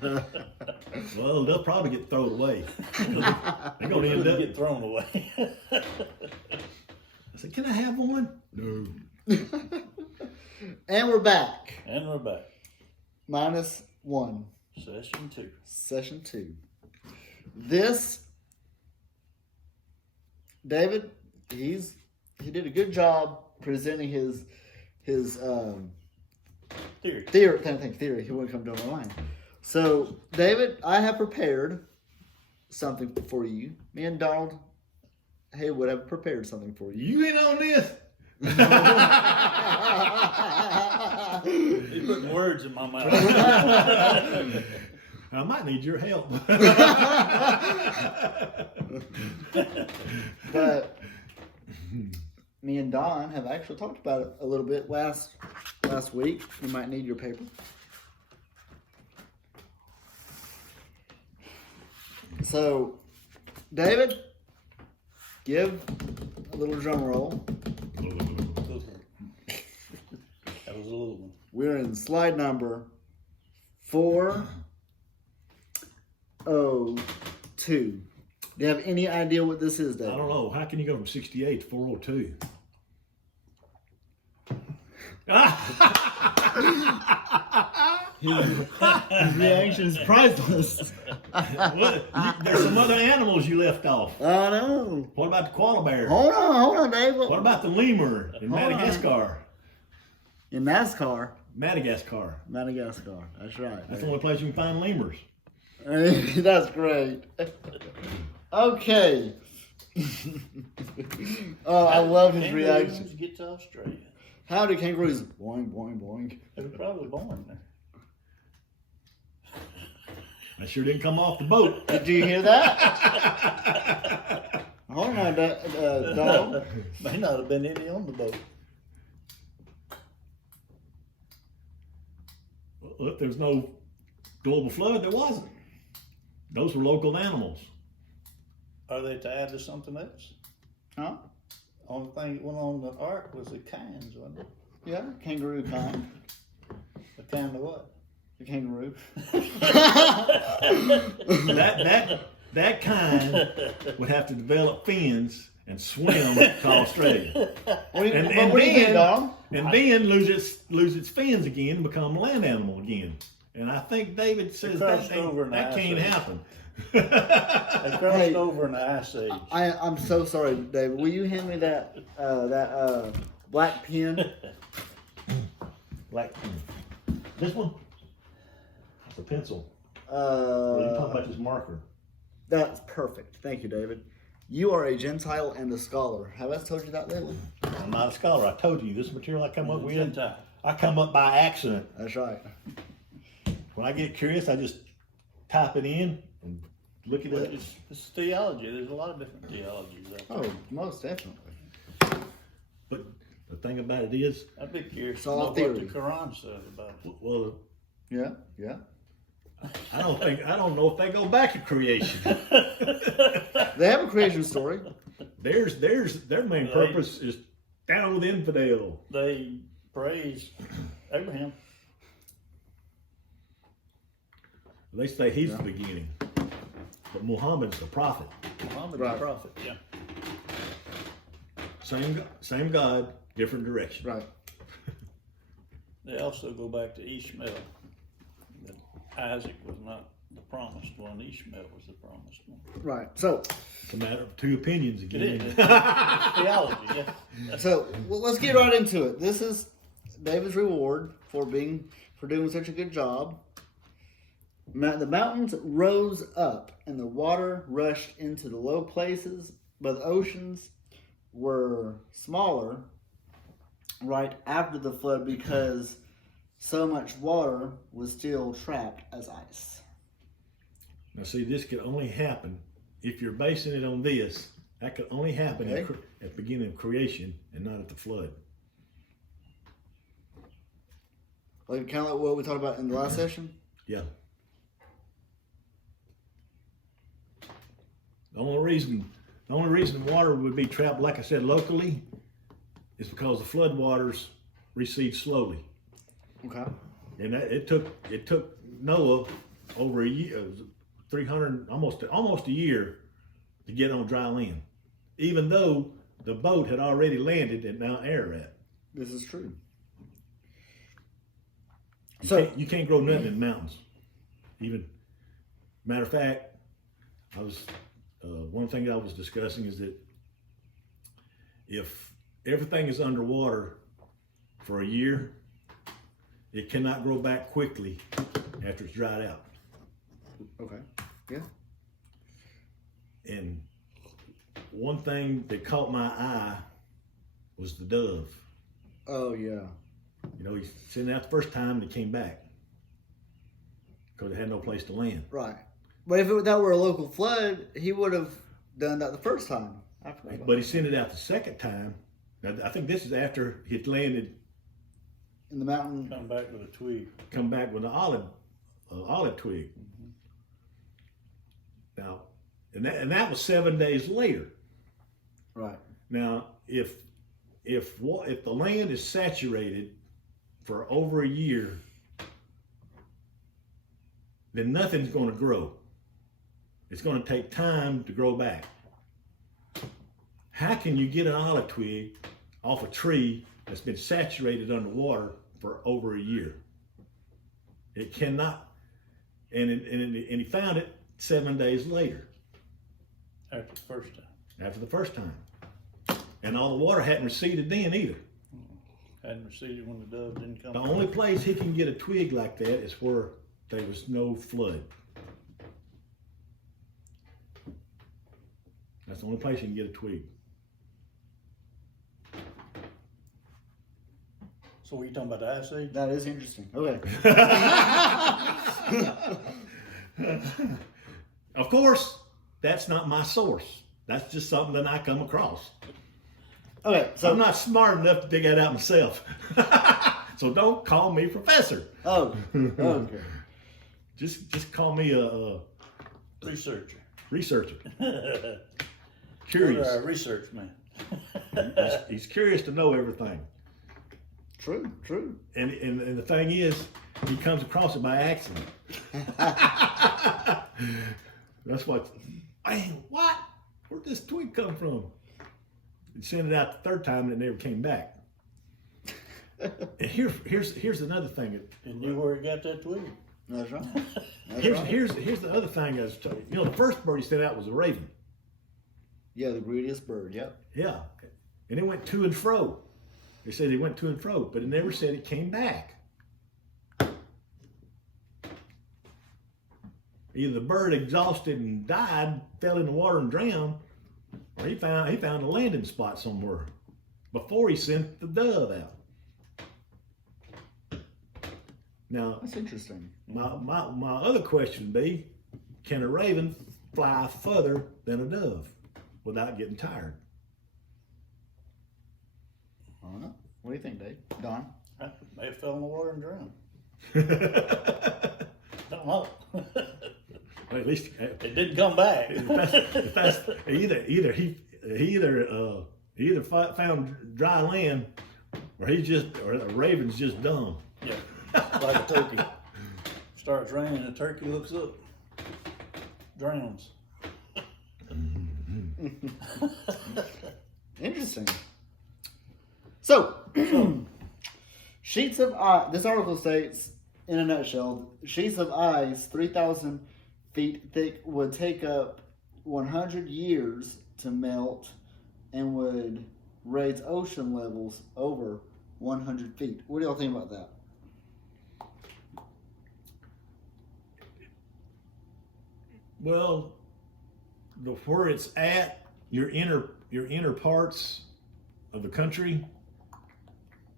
Well, they'll probably get thrown away. They're going to end up. Get thrown away. I said, can I have one? No. And we're back. And we're back. -1. Session 2. Session 2. This, David, he did a good job presenting his Theory. theory. He wouldn't come to my mind. So, David, I have prepared something for you. Me and Donald Haywood have prepared something for you. You in on this? He's putting words in my mouth. I might need your help. But me and Don have actually talked about it a little bit last week. You might need your paper. So, David, give a little drum roll. That was a little one. We're in slide number 402. Do you have any idea what this is, David? I don't know. How can you go from 68 to 402? His reaction is priceless. There's some other animals you left off. I know. What about the koala bear? Hold on, David. What about the lemur in Hold on. Madagascar? In NASCAR, Madagascar. Madagascar. That's right. That's the only place you can find lemurs. That's great. Okay. Oh, I love his reaction. Kangaroos get to Australia. How do kangaroos boing, boing, boing? They were probably born there. I sure didn't come off the boat. Did you hear that? Hold on, Donald. May not have been any on the boat. Well, if there's no global flood, there wasn't. Those were local animals. Are they to add to something else? Huh? Only thing that went on the ark was the kinds, wasn't it? Yeah, kangaroo kind. The kind of what? The kangaroo. That kind would have to develop fins and swim to Australia, What do you and think, Donald? then lose its fins again and become a land animal again. And I think David says crossed over in the that ice can't age. happen. They crossed Hey. over in the Ice Age. I'm so sorry, David. Will you hand me that black pen? Like this one, it's a pencil. Or you talking about this marker? That's perfect. Thank you, David. You are a Gentile and a scholar. Have I told you that lately? I'm not a scholar. I told you this material I come up with. Gentile. I come up by accident. That's right. When I get curious, I just type it in and look at it. It's theology. There's a lot of different theologies out there. Oh, most definitely. But the thing about it is, I'd be curious It's to all know what theory. the Quran says about it. well, Yeah, yeah. I don't know if they go back to creation. They have a creation story. Their main purpose is down with infidel. They praise Abraham. They say he's the beginning, but Muhammad's the prophet. Muhammad Right. the prophet. Yeah. Same God, different direction. Right. They also go back to Ishmael. That Isaac was not the promised one. Ishmael was the promised one. Right. So, It's a matter of two opinions It again. is. Theology, yeah. well, let's get right into it. This is David's reward for doing such a good job. The mountains rose up, and the water rushed into the low places, but the oceans were smaller right after the flood because so much water was still trapped as ice. Now, see, this could only happen if you're basing it on this. That could only happen Okay. at the beginning of creation and not at the flood. Like kind of like what we talked about in the last session. Yeah. The only reason water would be trapped, like I said, locally, is because the flood waters recede slowly, Okay. and it took Noah over a year, it was 300, almost a year to get on dry land, even though the boat had already landed at Mount Ararat. This is true. You can't grow nothing in the mountains. Even, matter of fact, I was one thing I was discussing is that if everything is underwater for a year, it cannot grow back quickly after it's dried out. Okay. Yeah. And one thing that caught my eye was the dove. Oh yeah. You know, he sent it out the first time and he came back because it had no place to land. Right. But if that were a local flood, he would have done that the first time. I forgot about But he sent it out the second time. Now, I think this is after he'd landed, in the mountain. Come back with a twig. come back with an olive twig. Now, and that was 7 days later. Right. Now, if the land is saturated for over a year, then nothing's going to grow. It's going to take time to grow back. How can you get an olive twig off a tree that's been saturated underwater for over a year? It cannot. And he found it 7 days later. After the first time. After the first time. And all the water hadn't receded then either. Hadn't receded when the dove didn't come The back. only place he can get a twig like that is where there was no flood. That's the only place you can get a twig. So what you talking about, the Ice Age? That is interesting. Okay. Of course, that's not my source. That's just something that I come across. Okay. So I'm So not smart enough to dig that out myself. So don't call me professor. oh. Okay. Just call me a Researcher. researcher. You're Curious. a research man. He's curious to know everything. True. True. And the thing is, he comes across it by accident. That's what, man, what? Where'd this twig come from? He sent it out the third time and it never came back. And here's another thing. You knew where he got that twig? That's right. That's Here's, right. here's the other thing I was telling you. You know, the first bird he sent out was a raven. Yeah, the greediest bird. Yep. Yeah. And it went to and fro. They said it went to and fro, but it never said it came back. Either the bird exhausted and died, fell in the water and drowned, or he found a landing spot somewhere before he sent the dove out. Now, That's interesting. my other question would be, can a raven fly further than a dove without getting tired? I don't know. What do you think, Dave? Don? May have fell in the water and drowned. Don't know. Well, at least It didn't come back. if that's he either found dry land, or the raven's just dumb. Yeah, like a turkey. Starts raining, the turkey looks up, drowns. Interesting. So, sheets of ice. This article states, in a nutshell, sheets of ice 3,000 feet thick would take up 100 years to melt and would raise ocean levels over 100 feet. What do y'all think about that? Well, where it's at, your inner parts of the country,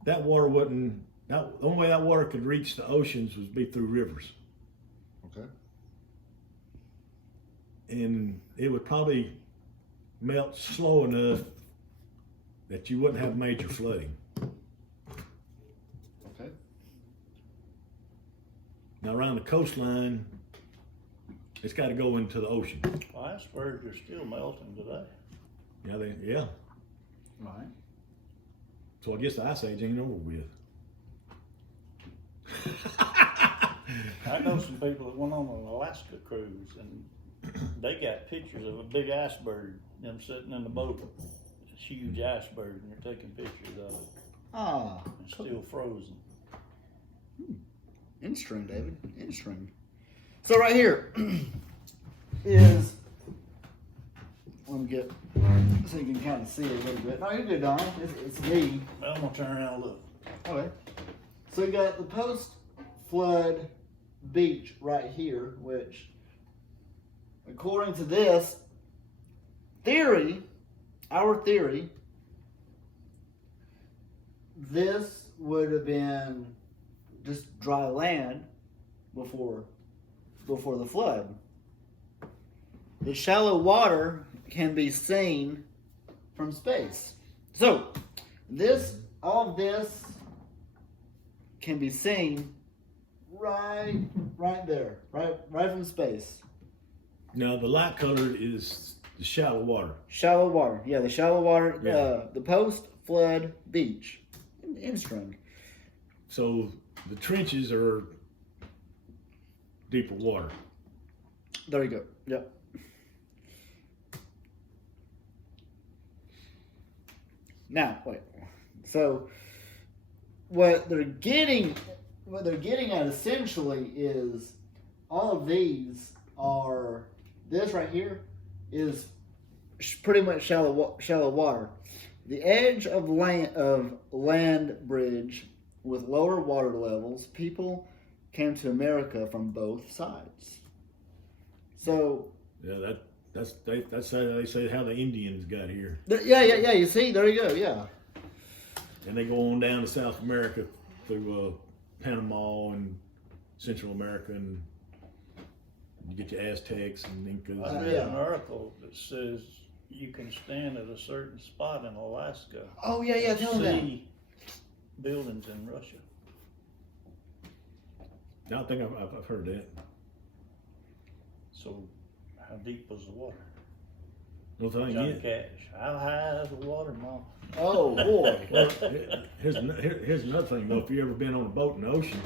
that water wouldn't. The only way that water could reach the oceans would be through rivers, Okay. and it would probably melt slow enough that you wouldn't have major flooding. Okay. Now around the coastline, it's got to go into the ocean. Well, icebergs are still melting today. Yeah. Right. So I guess the ice age ain't over with. I know some people that went on an Alaska cruise and they got pictures of a big iceberg, them sitting in the boat, this huge iceberg, and they're taking pictures of it. Ah, It's still frozen. interesting, David. Interesting. So right here is, let me get so you can kind of see it a little bit. No, you're good, Don. It's me. I'm gonna turn around and look. Okay. So you got the post-flood beach right here, which, according to this theory, our theory, this would have been just dry land before the flood. The shallow water can be seen from space. So all of this can be seen right there, right from space. Now the light colored is the shallow water. Shallow water, yeah, the shallow water, Yeah. the post-flood beach in String. So the trenches are deeper water. There you go. Yep. Now, wait. So what they're getting at essentially is all of these are, this right here is pretty much shallow water. The edge of land bridge with lower water levels, people came to America from both sides. So Yeah, that's how they say how the Indians got here, yeah. You see, there you go. Yeah. and they go on down to South America through Panama and Central America, and you get your Aztecs and Incas. I and- read yeah. an article that says you can stand at a certain spot in Alaska. Oh yeah. and Tell me that. see buildings in Russia. I think I've heard that. So, how deep was the water? No thing Johnny yet. Cash. How high is the water, Mom? Oh boy. Well, here's another thing though. If you ever been on a boat in the ocean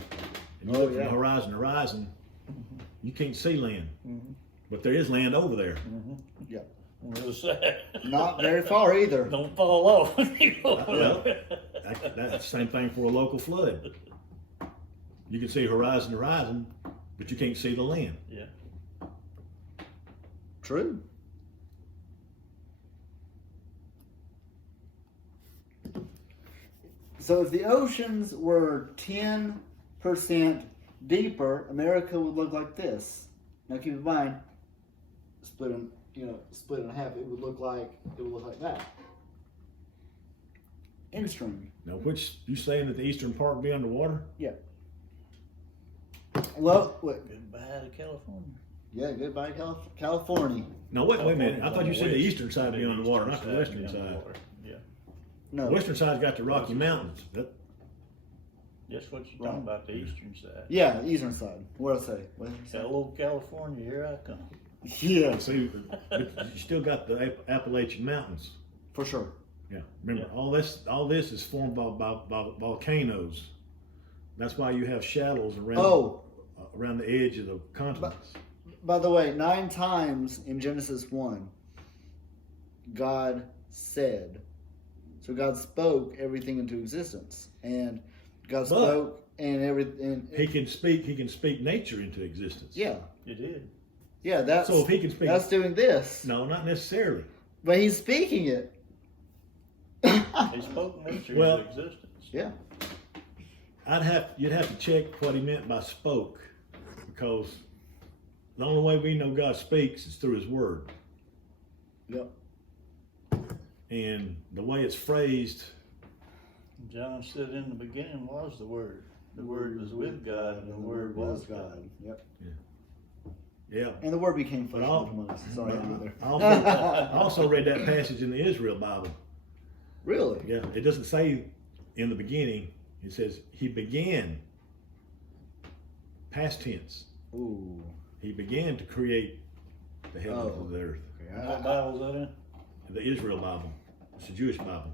and you Oh, look yeah. from horizon to horizon, you can't see land, Mm-hmm. but there is land over there. Mm-hmm. Yeah. Real sad. Not very far either. Don't fall off. Well, That's the same thing for a local flood. You can see horizon to horizon, but you can't see the land. Yeah. True. So if the oceans were 10% deeper, America would look like this. Now keep in mind, split in half, it would look like that. Interesting. Now, which you saying that the eastern part be underwater? Well, wait, Goodbye to California. yeah, goodbye California. No, wait a minute. I thought you said the West. eastern side be The underwater, eastern not the side western be side. underwater. Yeah. No, The western side's got the Rocky Mountains. That's what you're talking about, the eastern side. yeah, the eastern side. What did I say? Western side. Hello, California, here I come. Yeah, See, but you still got the Appalachian Mountains. for sure. Yeah. Remember, all this is formed by volcanoes. That's why you have shallows around the edge of the continents. By the way, 9 times in Genesis 1, God said. So God spoke everything into existence, and God spoke and everything. He can speak nature into existence. Yeah, You did. yeah. That's So if he can speak, that's doing this, no, not necessarily. but he's speaking it. He spoke nature Well- into existence. Yeah. You'd have to check what he meant by spoke, because the only way we know God speaks is through His Word, Yep. and the way it's phrased. John said in the beginning was the Word. The Word was with God, and the Word was God. Yep. Yeah. And the word became flesh But I'll- among us. Sorry, brother. I also read that passage in the Israel Bible. Really? Yeah, it doesn't say in the beginning. It says He began. Past tense. Ooh. He began to create the heavens Oh. and the earth. What Bible's that in? The Israel Bible. It's a Jewish Bible.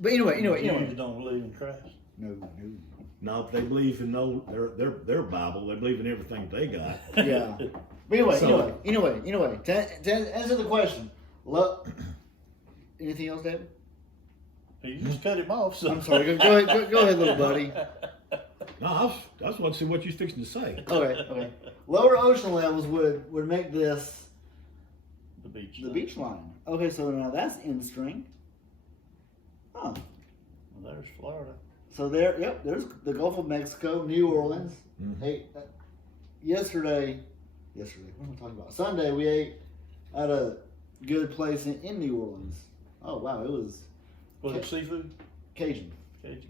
But anyway. Jews don't believe in Christ. No. No, they believe in their Bible. They believe in everything they got. Yeah. But anyway, So- anyway, to answer the question, look. Anything else, David? You just cut him off. So. I'm sorry. Go ahead, little buddy. No, I just want to see what you're fixing to say. Okay. Lower ocean levels would make this The beach. the beach line. Okay, so now that's in string. Huh. Well, there's Florida. So there's the Gulf of Mexico, New Orleans. Mhm. Hey, yesterday, what am I talking about? Sunday, we ate at a good place in New Orleans. Oh wow, it was Was it seafood? Cajun.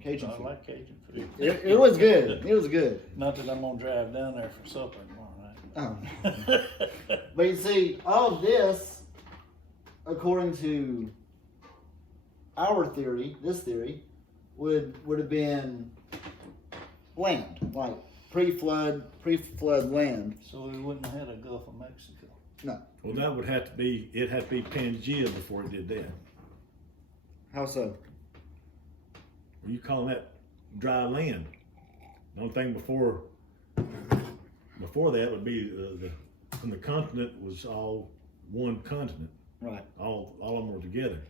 Cajun I food. like Cajun food. It was good. It was good. Not that I'm gonna drive down there for supper tomorrow night. But you see, all of this, according to our theory, this theory, would have been land, like pre-flood land. So we wouldn't have had a Gulf of Mexico. Well, that would have to be. It had to be Pangea before it did that. How so? Well, you calling that dry land? The only thing before that would be when the continent was all one continent. Right. All of them were together.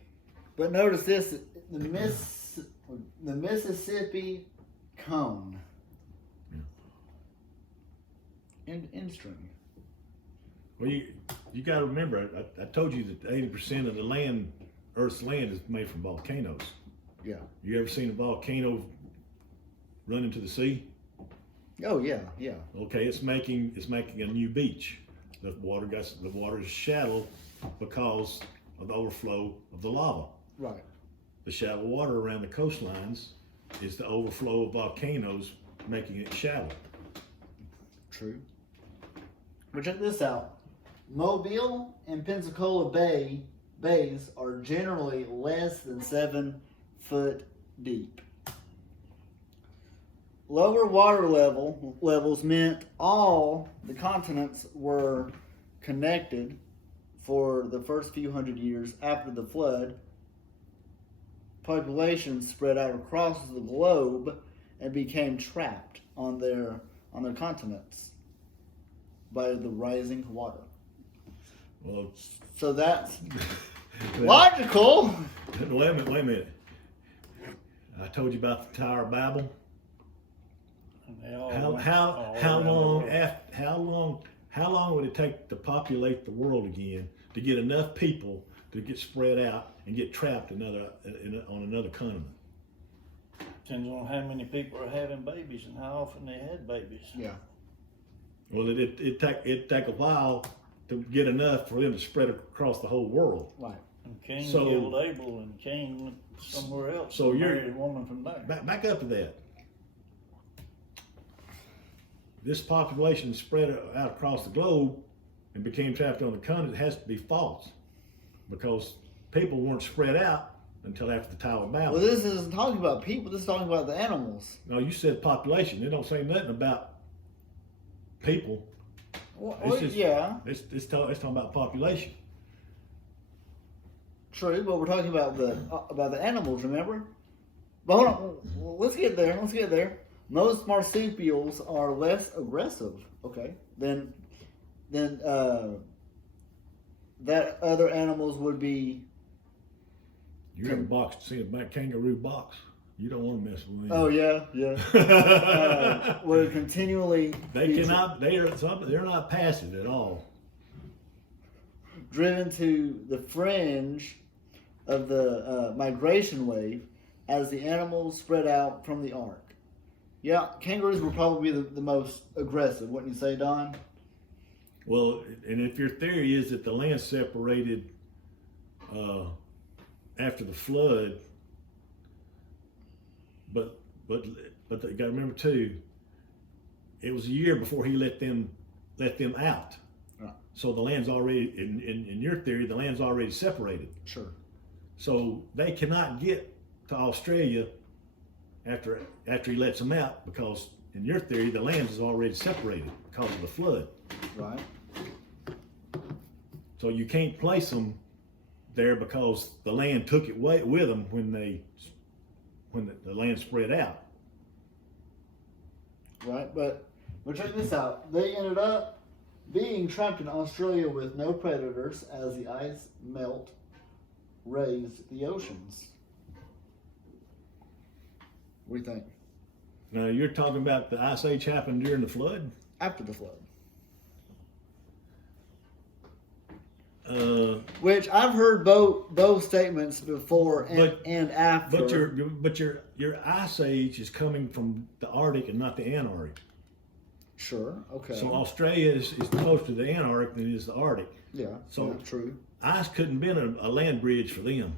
But notice this: the Mississippi cone. In string. Well, you got to remember, I told you that 80% of the land, Earth's land, is made from volcanoes. Yeah. You ever seen a volcano run into the sea? Oh yeah. Okay, it's making a new beach. The water is shallow because of the overflow of the lava. Right. The shallow water around the coastlines is the overflow of volcanoes making it shallow. True. But check this out. Mobile and Pensacola bays are generally less than 7 foot deep. Lower water levels meant all the continents were connected for the first few hundred years after the flood. Populations spread out across the globe and became trapped on their continents by the rising water. Well, So that's logical. wait a minute. I told you about the Tower of Babel. And they all How went how all how around the long world. how long would it take to populate the world again to get enough people to get spread out and get trapped on another continent? Depends on how many people are having babies and how often they had babies. Yeah. Well, it'd take a while to get enough for them to spread across the whole world. Right. And Cain So- killed Abel, and Cain went somewhere else. So and you're- married a woman from there. Back up to that. This population spread out across the globe and became trapped on the continent has to be false, because people weren't spread out until after the Tower of Babel. Well, this isn't talking about people. This is talking about the animals. No, you said population. It don't say nothing about people. Well, just- yeah, It's talking about population. true. But we're talking about the animals. Remember? But hold on. Well, let's get there. Most marsupials are less aggressive. Okay. Than that other animals would be. You ever seen a kangaroo box? You don't want to mess with them. Oh yeah. Would continually They be cannot. They're not passive at all. driven to the fringe of the migration wave as the animals spread out from the ark. Yeah, kangaroos were probably the most aggressive, wouldn't you say, Don? Well, and if your theory is that the land separated after the flood, but you got to remember too, it was a year before he let them out. Right. So the land's already in your theory, the land's already separated. Sure. So they cannot get to Australia after he lets them out, because in your theory the land is already separated because of the flood. Right. So you can't place them there because the land took it with them when the land spread out. right? But check this out. They ended up being trapped in Australia with no predators as the ice melt raised the oceans. What do you think? Now you're talking about the Ice Age happened during the flood. After the flood. Which I've heard both statements before and after. But your Ice Age is coming from the Arctic and not the Antarctic. Sure. Okay. So Australia is closer to the Antarctic than it is the Arctic. Yeah. So yeah, true. Ice couldn't been a land bridge for them.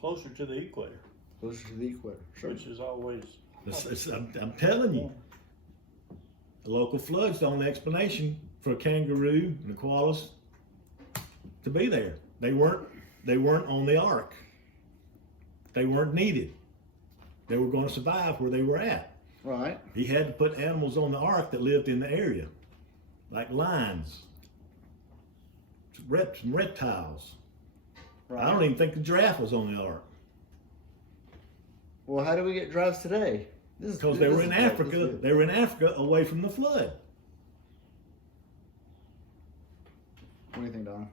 Closer to the equator, Closer to the equator. Sure. which is always. I'm telling you, the local flood's the only explanation for a kangaroo and the koalas to be there. They weren't on the ark. They weren't needed. They were going to survive where they were at. Right. He had to put animals on the ark that lived in the area, like lions, some reptiles. Right. I don't even think the giraffe was on the ark Well, how do we get giraffes today? because they were in Africa. They were in Africa away from the flood. What do you think, Don?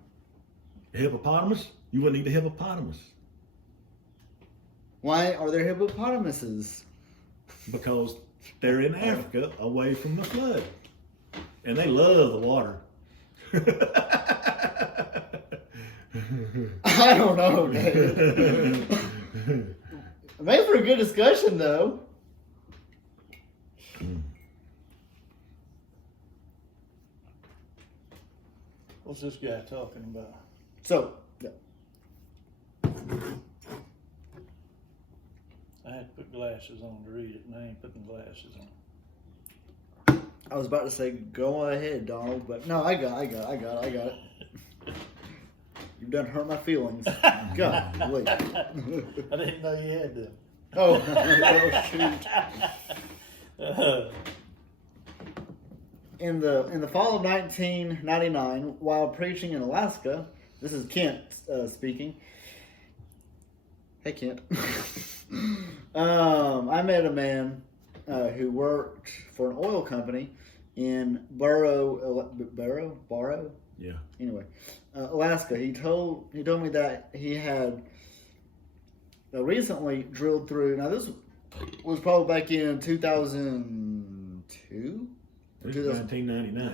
A hippopotamus? You wouldn't need a hippopotamus Why are there hippopotamuses? because they're in Africa away from the flood, and they love the water. I don't know, David. Made for a good discussion, though. What's this guy talking about? So, yeah. I had to put glasses on to read it, and I ain't putting glasses on. I was about to say, go ahead, Donald, but no, I got it. You've done hurt my feelings. God, wait. I didn't know you had them. Oh, shoot. In the fall of 1999, while preaching in Alaska, this is Kent speaking. Hey, Kent. I met a man who worked for an oil company in Barrow. Yeah. Anyway, Alaska. He told me that he had recently drilled through. Now this was probably back in 2002. This is 1999.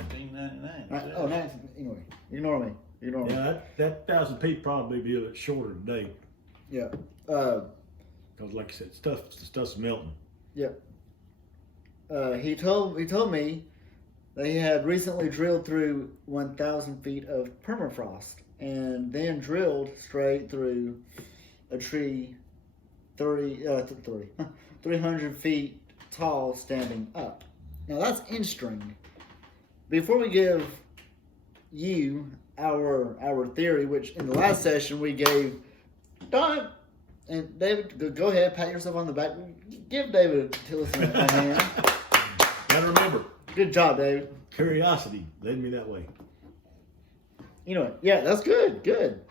1999. Oh, nice. Anyway, ignore me. Yeah, that 1,000 feet probably be a little shorter today Yeah. because, like I said, stuff's melting. Yeah. He told me that he had recently drilled through 1,000 feet of permafrost and then drilled straight through a tree 300 feet tall standing up. Now that's interesting. Before we give you our theory, which in the last session we gave Don and David, go ahead, pat yourself on the back. Give David Tillison a hand. Gotta remember, Good job, David. curiosity led me that way. Anyway, yeah, that's good. Good.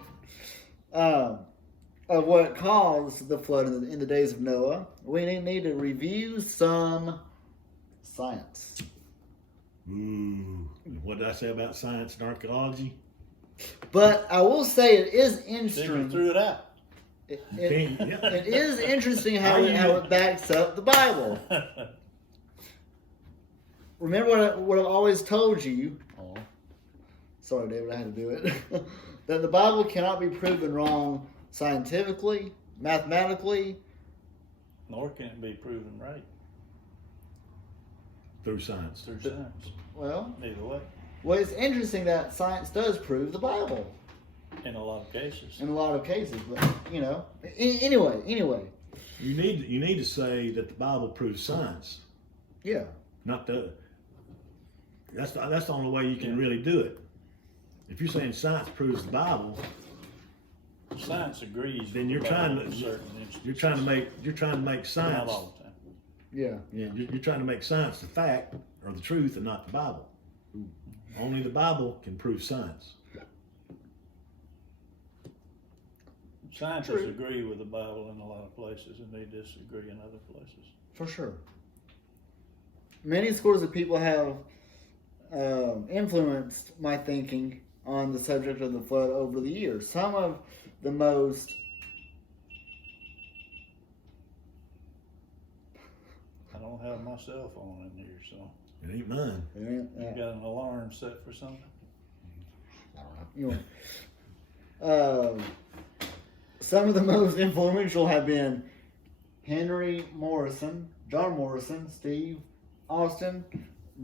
Of what caused the flood in the days of Noah, we need to review some science. Ooh, what did I say about science and archaeology? But I will say it is Figure interesting. threw it out. It Yeah. is interesting how it backs up the Bible. Remember what I've always told you. Oh, sorry, David, I had to do it. That the Bible cannot be proven wrong scientifically, mathematically. Nor can it be proven right Through science. through science. Well, Either way, it's interesting that science does prove the Bible in a lot of cases. in a lot of cases. But anyway, You need to say that the Bible proves science, yeah. not the. That's the only way you can really do it. If you're saying science proves the Bible, Science agrees. then you're with the trying Bible in to certain instances. you're trying to make Not science. all the time. Yeah. Yeah, you're trying to make science the fact or the truth and not the Bible. Only the Bible can prove science. Scientists True. agree with the Bible in a lot of places, and they disagree in other places. For sure. Many scores of people have influenced my thinking on the subject of the flood over the years. Some of the most I don't have my cell phone in here, so It ain't mine. you got an alarm set for something? Some of the most influential have been Henry Morrison, John Morrison, Steve Austin,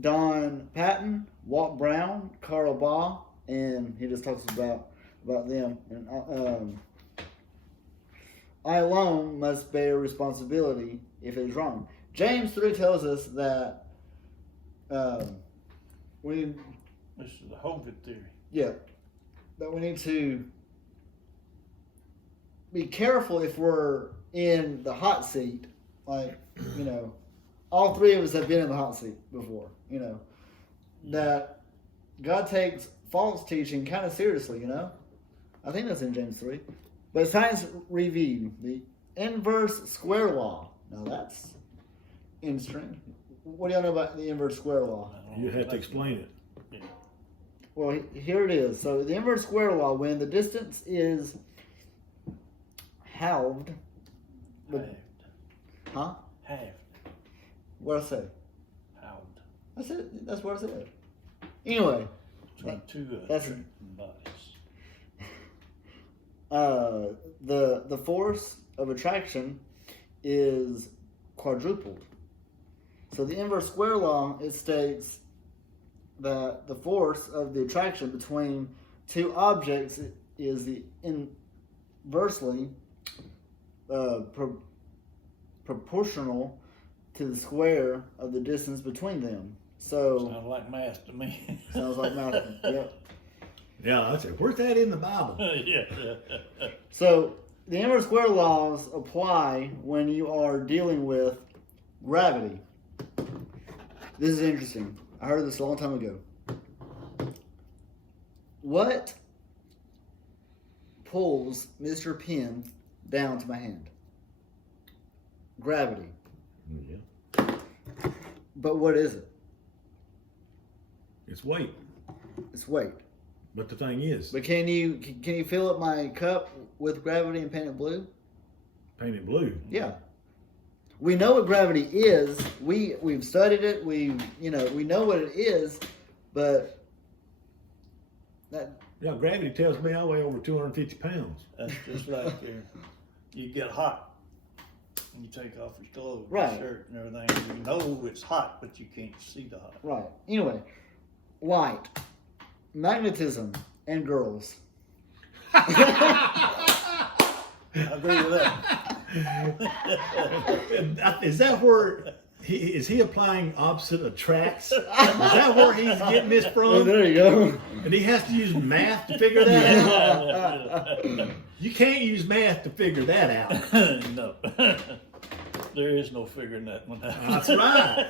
Don Patton, Walt Brown, Carl Baugh, and he just talks about them. And I alone must bear responsibility if it is wrong. James 3 tells us that we This is the Hovid theory. that we need to be careful if we're in the hot seat. Like, all three of us have been in the hot seat before, that God takes false teaching kind of seriously, I think that's in James 3. But Science Review, the inverse square law. Now that's interesting. What do y'all know about the inverse square law? I don't You know. have to explain it. Yeah. Well, here it is. So the inverse square law, when the distance is halved, Halved. huh? Halved. What I say? Halved. That's it. That's what I said. Anyway, Between two that's- bodies. the force of attraction is quadrupled. So the inverse square law, it states that the force of the attraction between two objects is the inversely proportional to the square of the distance between them. So Sounds like math to me. sounds like math. Yep. Yeah, I said, where's that in the Bible? Yeah. So the inverse square laws apply when you are dealing with gravity. This is interesting. I heard this a long time ago. What pulls Mr. Penn down to my hand? Gravity. Yeah. But what is it? It's weight. It's weight. But the thing is, But can you fill up my cup with gravity and paint it blue? paint it blue. Yeah. We know what gravity is. We've studied it. We know what it is, but that Yeah, gravity tells me I weigh over 250 pounds. That's just like you get hot and you take off your clothes, Right. your shirt and everything. You know it's hot, but you can't see the hot. right. Anyway, light, magnetism, and girls. I agree with that. Is that where is he applying opposite attracts? Is that where he's getting this Oh, from? there you go. And he has to use math to figure that out. You can't use math to figure that out. No. There is no figuring that one out. That's right.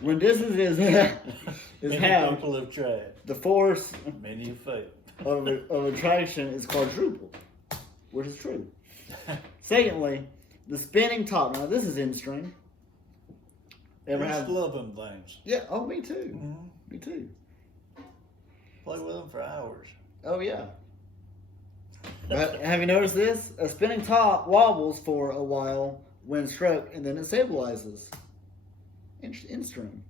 When distance is Many halved, people have tried. the force Many have failed. of attraction is quadrupled, which is true. Secondly, the spinning top. Now this is interesting. Ever I just have? love them things. Yeah. Oh, me too. Mhm. Me too. Play with them for hours. Oh yeah. But have you noticed this? A spinning top wobbles for a while when struck, and then it stabilizes. Interesting.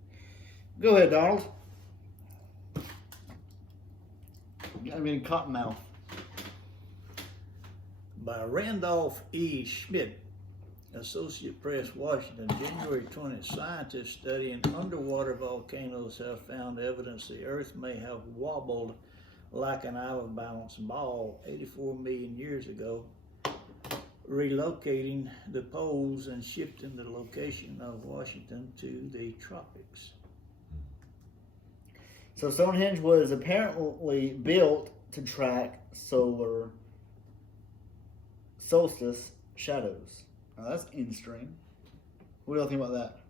Go ahead, Donald. I mean, cottonmouth. By Randolph E. Schmidt, Associate Press, Washington, January 20th. Scientists studying underwater volcanoes have found evidence the Earth may have wobbled like an out of balance ball 84 million years ago, relocating the poles and shifting the location of Washington to the tropics. So Stonehenge was apparently built to track solar solstice shadows. Now that's interesting. What do y'all think about that?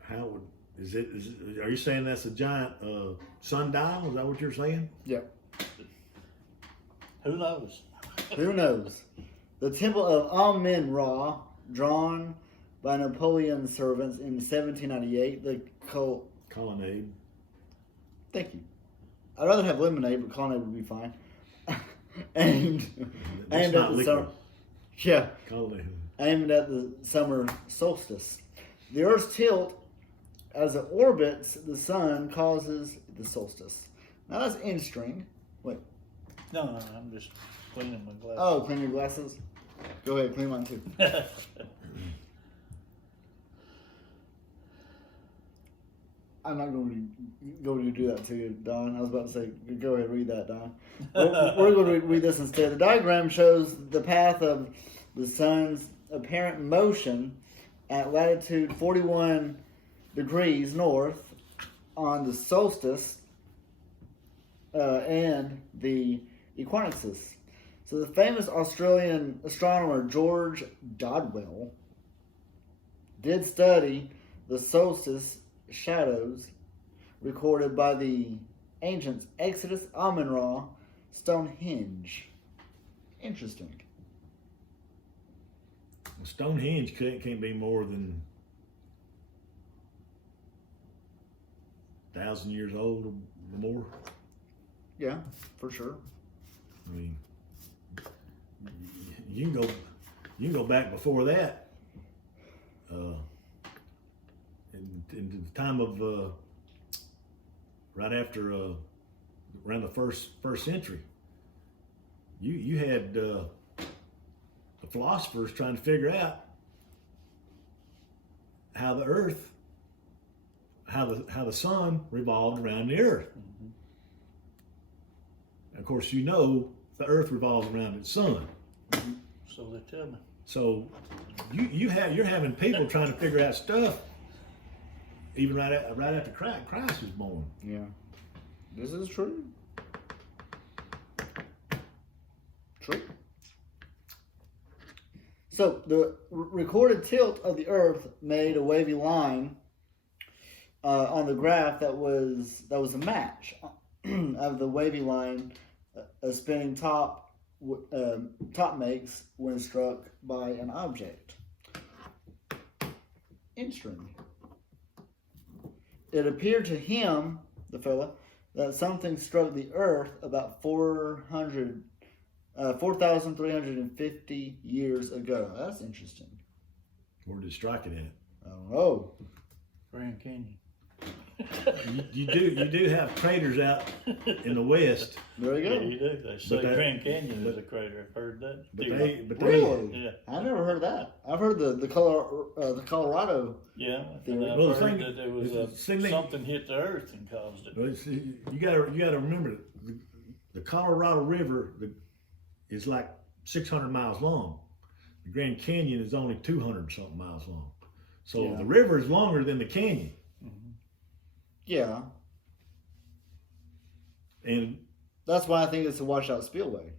How would is it? Are you saying that's a giant sundial? Is that what you're saying? Yeah. Who knows? Who knows? The Temple of Amun-Ra, drawn by Napoleon's servants in 1798. Colonnade. Thank you. I'd rather have lemonade, but colonnade would be fine. and That's aimed not at the liquid. summer. Yeah, Colonnade. aimed at the summer solstice. The Earth's tilt as it orbits the sun causes the solstice. Now that's interesting. Wait. No, I'm just cleaning my glasses. Oh, clean your glasses. Go ahead, clean mine too. I'm not going to do that to you, Don. I was about to say, go ahead, read that, Don. We're going to read this instead. The diagram shows the path of the sun's apparent motion at latitude 41 degrees north on the solstice and the equinoxes. So the famous Australian astronomer George Dodwell did study the solstice shadows recorded by the ancients Exodus, Amun-Ra, Stonehenge. Interesting. Stonehenge can't be more than 1,000 years old or more. Yeah, for sure. I mean, you can go back before that. In the time of right after around the first century, you had the philosophers trying to figure out how the earth, how the sun revolved around the earth. Mhm. Of course, you know the earth revolves around its sun. So they tell me. So you're having people trying to figure out stuff even right after Christ was born. Yeah. This is true. True. So the recorded tilt of the Earth made a wavy line on the graph that was a match of the wavy line a spinning top makes when struck by an object. Interesting. It appeared to him, the fella, that something struck the Earth about 4,350 years ago. That's interesting. Where did it strike it at? I don't know. Grand Canyon. You do have craters out in the west, There you Yeah, go. you do. They say that- Grand Canyon is a crater. I've heard that. but Yeah. they Really? Yeah. I never heard that. I've heard the Colorado. Yeah, Theory. and I've Well, the heard thing- that there was the thing they- something hit the earth and caused it. Well, you gotta remember the Colorado River is like 600 miles long. The Grand Canyon is only 200 something miles long. So Yeah. the river is longer than the canyon. Yeah. And That's why I think it's a washout spillway.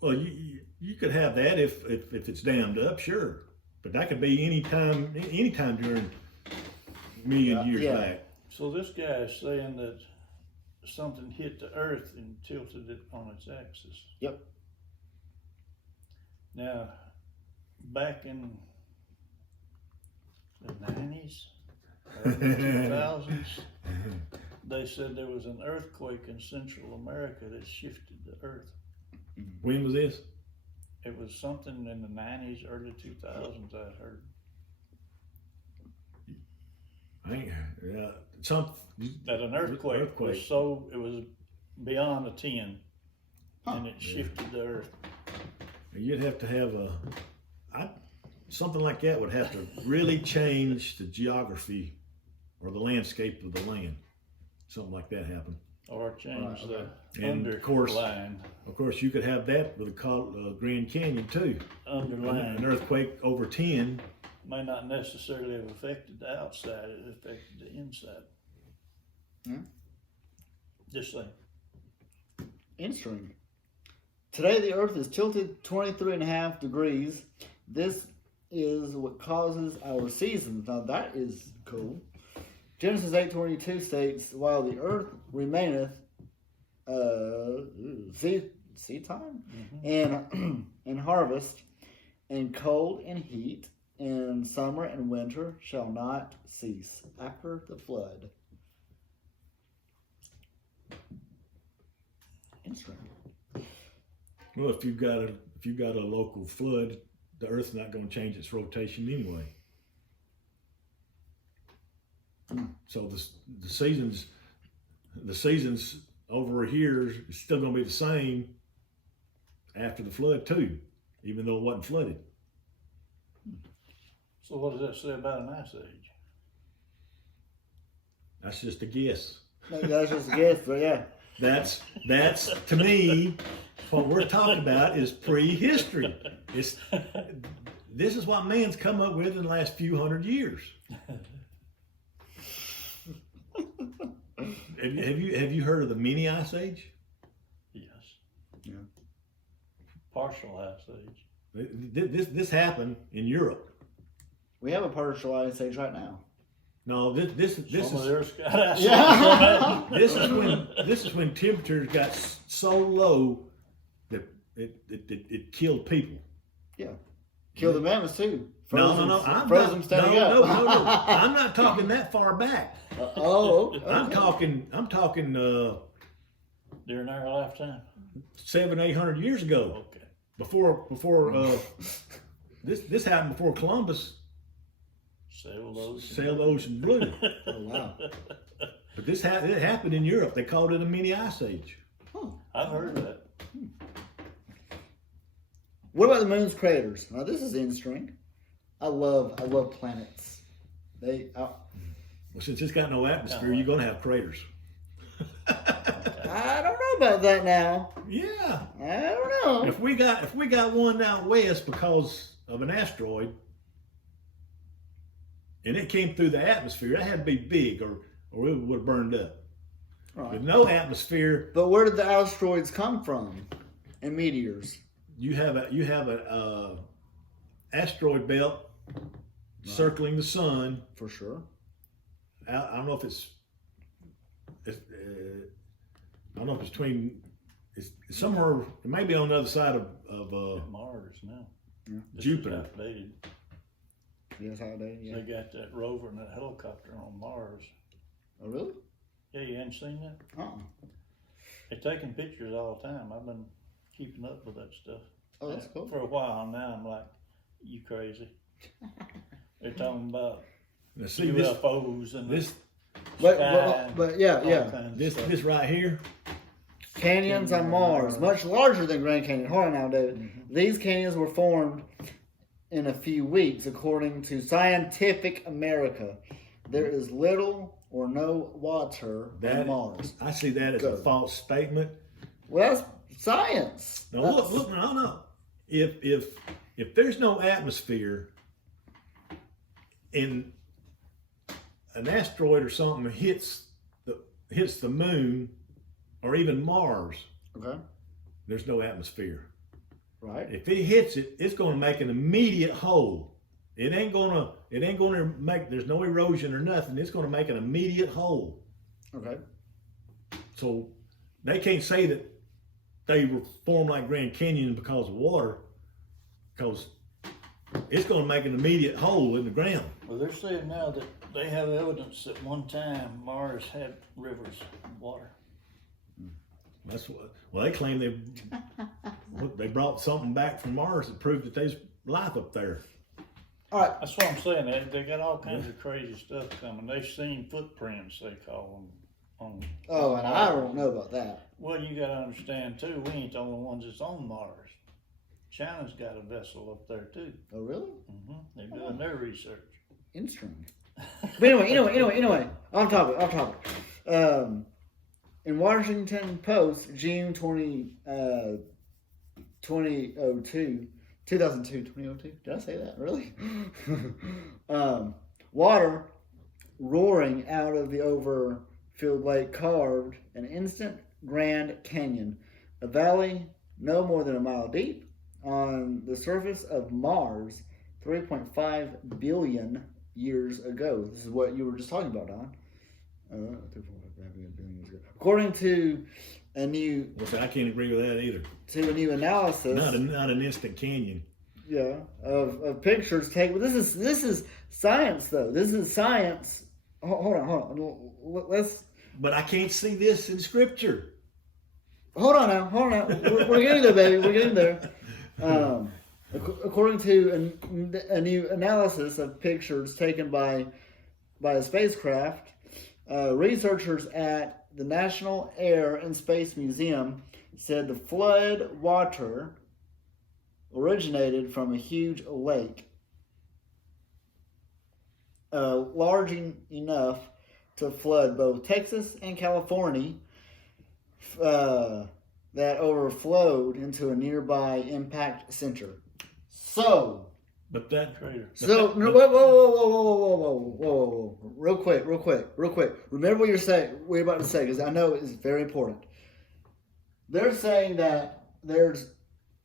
well, you could have that if it's dammed up, sure. But that could be any time during million years Yeah. back. So this guy is saying that something hit the earth and tilted it on its axis. Yep. Now, back in the 90s, early 2000s, they said there was an earthquake in Central America that shifted the earth. When was this? It was something in the 90s, early 2000s, I heard. I ain't, some That an earthquake was so, it was beyond a 10, and it shifted the earth. You'd have to have something like that would have to really change the geography or the landscape of the land. Something like that happen. Or change Right, the And of course- underline. Of course, you could have that with the Grand Canyon too. An Underline earthquake over 10. may not necessarily have affected the outside, it affected the inside. Hmm. Just saying. Interesting. Today the Earth is tilted 23.5 degrees. This is what causes our seasons. Now that is cool. Genesis 8:22 states, "While the earth remaineth, seed time and harvest, and cold and heat, and summer and winter shall not cease after the flood. Interesting. Well, if you've got a local flood, the Earth's not going to change its rotation anyway. So the seasons over here is still going to be the same after the flood too, even though it wasn't flooded. So what does that say about an ice age? That's just a guess. That's just a guess, but yeah. That's to me, what we're talking about is prehistory. This is what man's come up with in the last few hundred years. Have you heard of the mini ice age? Yes. Yeah. Partial ice age. This happened in Europe. We have a partial ice age right now. No, this Some of is theirs got ice Yeah. age. this is when temperatures got so low that it killed people. Yeah. Kill the mammoths too. No. Froze them standing up. No. I'm not talking that far back. Okay. I'm talking During their lifetime. 700-800 years ago. Okay. Before this happened before Columbus Sailed those. sailed the ocean blue. Oh, wow. But it happened in Europe. They called it a mini ice age. I've heard of that. What about the moon's craters? Now this is interesting. I love planets. Well, since it's got no atmosphere, you're gonna have craters. I don't know about that now. Yeah. I don't know. If we got one out west because of an asteroid, and it came through the atmosphere, it had to be big, or it would have burned up. Right. With no atmosphere, But where did the asteroids come from? And meteors. you have a asteroid belt circling the sun. For sure. I don't know if it's between. It's somewhere. It may be on the other side of Mars now. Yeah. This Jupiter. is outdated. Yes, how they, yeah. They got that rover and that helicopter on Mars. Oh, really? Yeah, you hadn't seen that? Uh-uh. They're taking pictures all the time. I've been keeping up with that stuff. Oh, that's cool. For a while now, I'm like, you crazy. They're talking about now, see this UFOs and this But yeah, all yeah. kinds of this stuff. this right here. Canyons on Mars, much larger than Grand Canyon. Hold on now, David. These canyons were formed in a few weeks, according to Scientific America. There is little or no water on Mars. I see that as Go. a false statement. Well, that's science. Now That's- look, no. If there's no atmosphere and an asteroid or something hits the moon or even Mars, Okay, there's no atmosphere. right. If it hits it, it's going to make an immediate hole. It ain't gonna make. There's no erosion or nothing. It's going to make an immediate hole. Okay. So they can't say that they were formed like Grand Canyon because of water, because it's going to make an immediate hole in the ground. Well, they're saying now that they have evidence that one time Mars had rivers of water. That's what. Well, they claim they brought something back from Mars that proved that there's life up there. All right. That's what I'm saying. They got all kinds of crazy stuff coming. They've seen footprints, they call them. On Oh, and I don't know about that. Well, you got to understand too. We ain't the only ones that's on Mars. China's got a vessel up there too. Oh, really? They're doing their research. Interesting. But anyway, on topic. In Washington Post, June 2002. Did I say that? Really? Water roaring out of the overfilled lake carved an instant Grand Canyon, a valley no more than a mile deep on the surface of Mars 3.5 billion years ago. This is what you were just talking about, Don. 3.5 billion years ago. According to a new Well, see, I can't agree with that either. analysis. Not an instant canyon. Yeah, of pictures taken. This is science though. This is science. Hold on. Let's But I can't see this in scripture. hold on now. We're getting there, baby. We're getting there. According to a new analysis of pictures taken by a spacecraft, researchers at the National Air and Space Museum said the flood water originated from a huge lake, large enough to flood both Texas and California, that overflowed into a nearby impact center. So, But that Crater. so no, whoa, real quick. Remember what we're about to say, because I know it's very important. They're saying that there's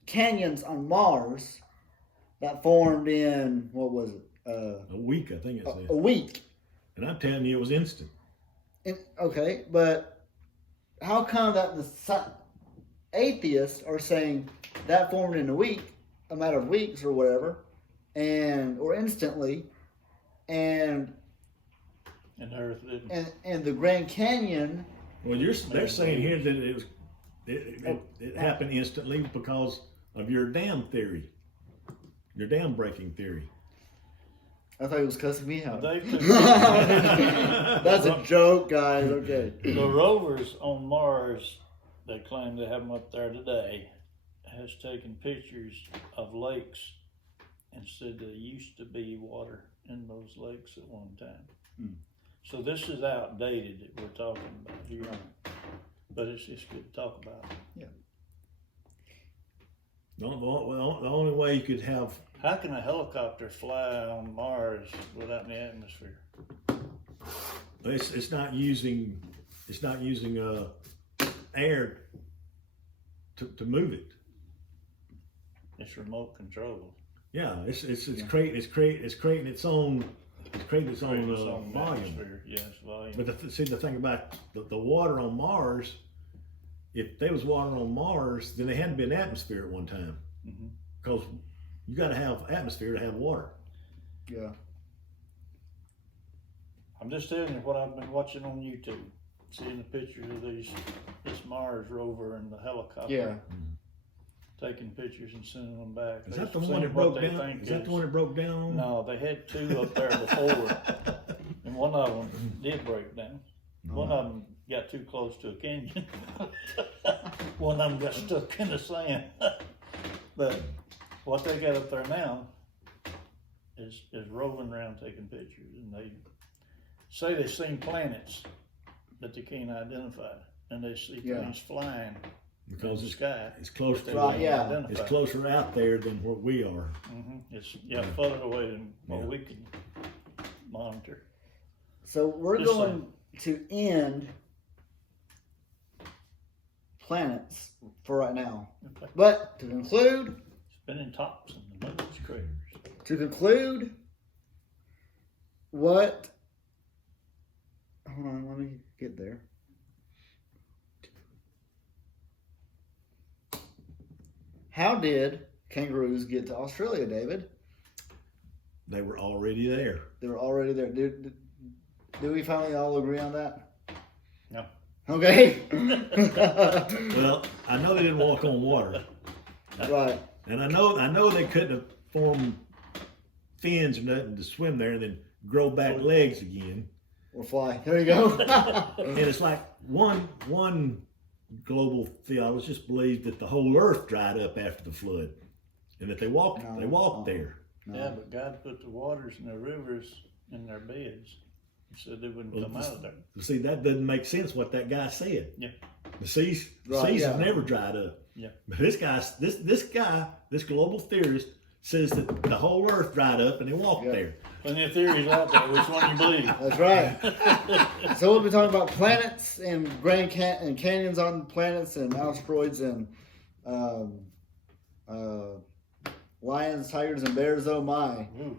canyons on Mars that formed in, what was it? a week, I think it said. A week. And I'm telling you, it was instant. Okay, but how come that the atheists are saying that formed in a week, a matter of weeks or whatever, or instantly, and And Earth didn't. and the Grand Canyon? Well, they're saying here that it happened instantly because of your dam theory, your dam breaking theory. I thought he was cussing me out. They put That's a joke, guys. Okay. the rovers on Mars, they claim they have them up there today, has taken pictures of lakes and said there used to be water in those lakes at one time. Hmm. So this is outdated that we're talking about here, but it's just good to talk about. The only way you could have How can a helicopter fly on Mars without any atmosphere? it's not using air to move it. It's remote control. Yeah, it's creating its own Creating its own volume. atmosphere. Yes, volume. But see the thing about the water on Mars, if there was water on Mars, then there hadn't been atmosphere at one time, Mhm. because you got to have atmosphere to have water. Yeah. I'm just telling you what I've been watching on YouTube, seeing the pictures of this Mars rover and the helicopter. Yeah. Taking pictures and sending them back. Is They've that the seen one that what broke they down? think Is that the one that broke down? No, they had two up there before, and one of them did break down. One of them got too close to a canyon. One of them got stuck in the sand. But what they got up there now is roving around taking pictures, and they say they've seen planets that they can't identify, and they see Yeah. things flying in Because the sky. it's closer. that they Right, can't yeah. identify. It's closer out there than where we are. It's further away than what Yeah. we can monitor. So we're Just going to end planets for right now. Okay. But to conclude, Spinning tops in the moon's craters. what? Hold on, let me get there. How did kangaroos get to Australia, David? They were already there. They were already there. Do we finally all agree on that? No. Okay. Well, I know they didn't walk on water, Right. and I know they couldn't have formed fins or nothing to swim there and then grow back legs again. Or fly. There you go. And it's like one global theologist believed that the whole earth dried up after the flood, and that they walked there. Yeah, but God put the waters and the rivers in their beds. He said they wouldn't Well, come out of there. See, that doesn't make sense what that guy said. Yeah. The seas Right, yeah. have never dried up. Yeah. But this global theorist says that the whole earth dried up and they walked Yeah. there. Plenty of theories out there. Which one you believe? That's right. So we'll be talking about planets and and canyons on planets and asteroids and lions, tigers, and bears. Oh my! Ooh,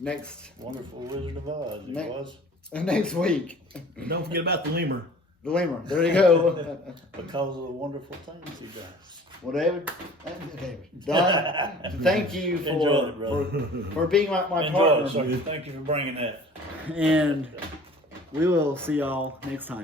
Next wonderful Wizard of Oz. It Next- was. next week. And don't forget about the lemur. The lemur. There you go. Because of the wonderful things he does. Well, David, Don, thank you Enjoy it, brother. for being my Enjoy partner. it, sir. Thank you for bringing that. And we will see y'all next time.